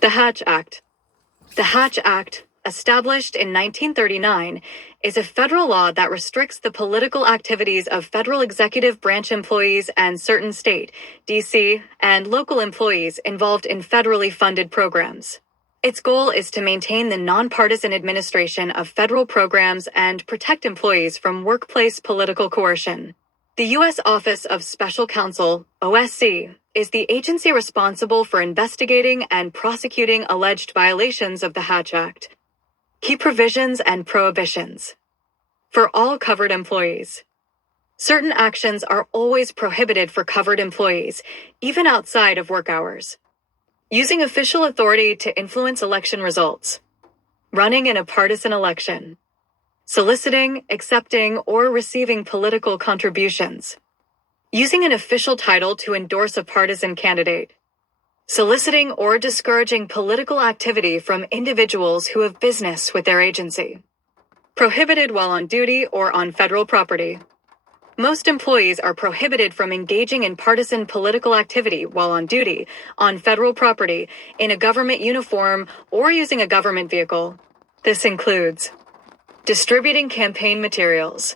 The Hatch Act. The Hatch Act, established in 1939, is a federal law that restricts the political activities of federal executive branch employees and certain state, D.C., and local employees involved in federally funded programs. Its goal is to maintain the nonpartisan administration of federal programs and protect employees from workplace political coercion. The U.S. Office of Special Counsel, OSC, is the agency responsible for investigating and prosecuting alleged violations of the Hatch Act. Key provisions and prohibitions. For all covered employees. Certain actions are always prohibited for covered employees, even outside of work hours. Using official authority to influence election results. Running in a partisan election. Soliciting, accepting, or receiving political contributions. Using an official title to endorse a partisan candidate. Soliciting or discouraging political activity from individuals who have business with their agency. Prohibited while on duty or on federal property. Most employees are prohibited from engaging in partisan political activity while on duty, on federal property, in a government uniform, or using a government vehicle. This includes distributing campaign materials,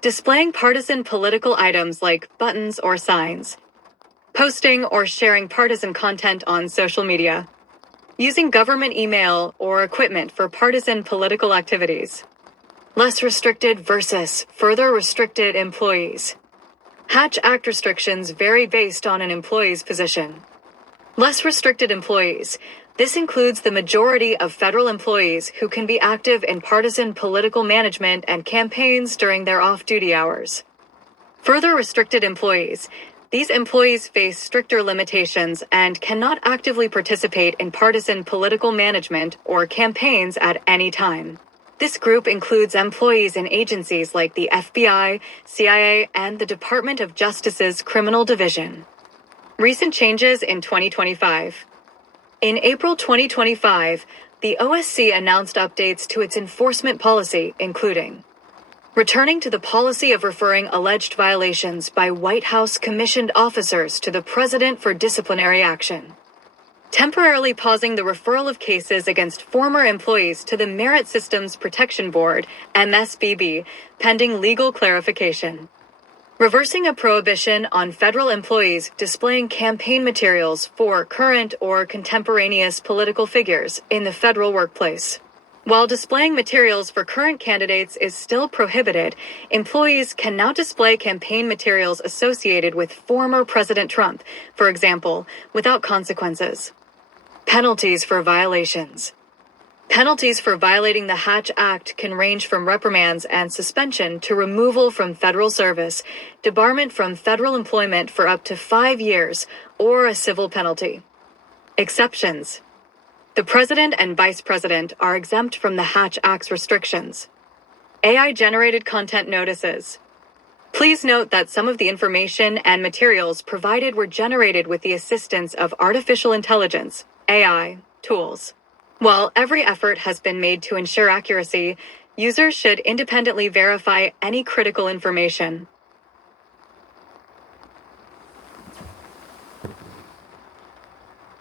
displaying partisan political items like buttons or signs, posting or sharing partisan content on social media, using government email or equipment for partisan political activities. Less restricted versus further restricted employees. Hatch Act restrictions vary based on an employee's position. Less restricted employees. This includes the majority of federal employees who can be active in partisan political management and campaigns during their off-duty hours. Further restricted employees. These employees face stricter limitations and cannot actively participate in partisan political management or campaigns at any time. This group includes employees in agencies like the FBI, CIA, and the Department of Justice's Criminal Division. Recent changes in 2025. In April 2025, the OSC announced updates to its enforcement policy, including returning to the policy of referring alleged violations by White House commissioned officers to the President for disciplinary action. Temporarily pausing the referral of cases against former employees to the Merit Systems Protection Board, MSPB, pending legal clarification. Reversing a prohibition on federal employees displaying campaign materials for current or contemporaneous political figures in the federal workplace. While displaying materials for current candidates is still prohibited, employees can now display campaign materials associated with former President Trump, for example, without consequences. Penalties for violations. Penalties for violating the Hatch Act can range from reprimands and suspension to removal from federal service, debarment from federal employment for up to 5 years, or a civil penalty. Exceptions. The President and Vice President are exempt from the Hatch Act's restrictions. AI-generated content notices. Please note that some of the information and materials provided were generated with the assistance of artificial intelligence, AI, tools. While every effort has been made to ensure accuracy, users should independently verify any critical information.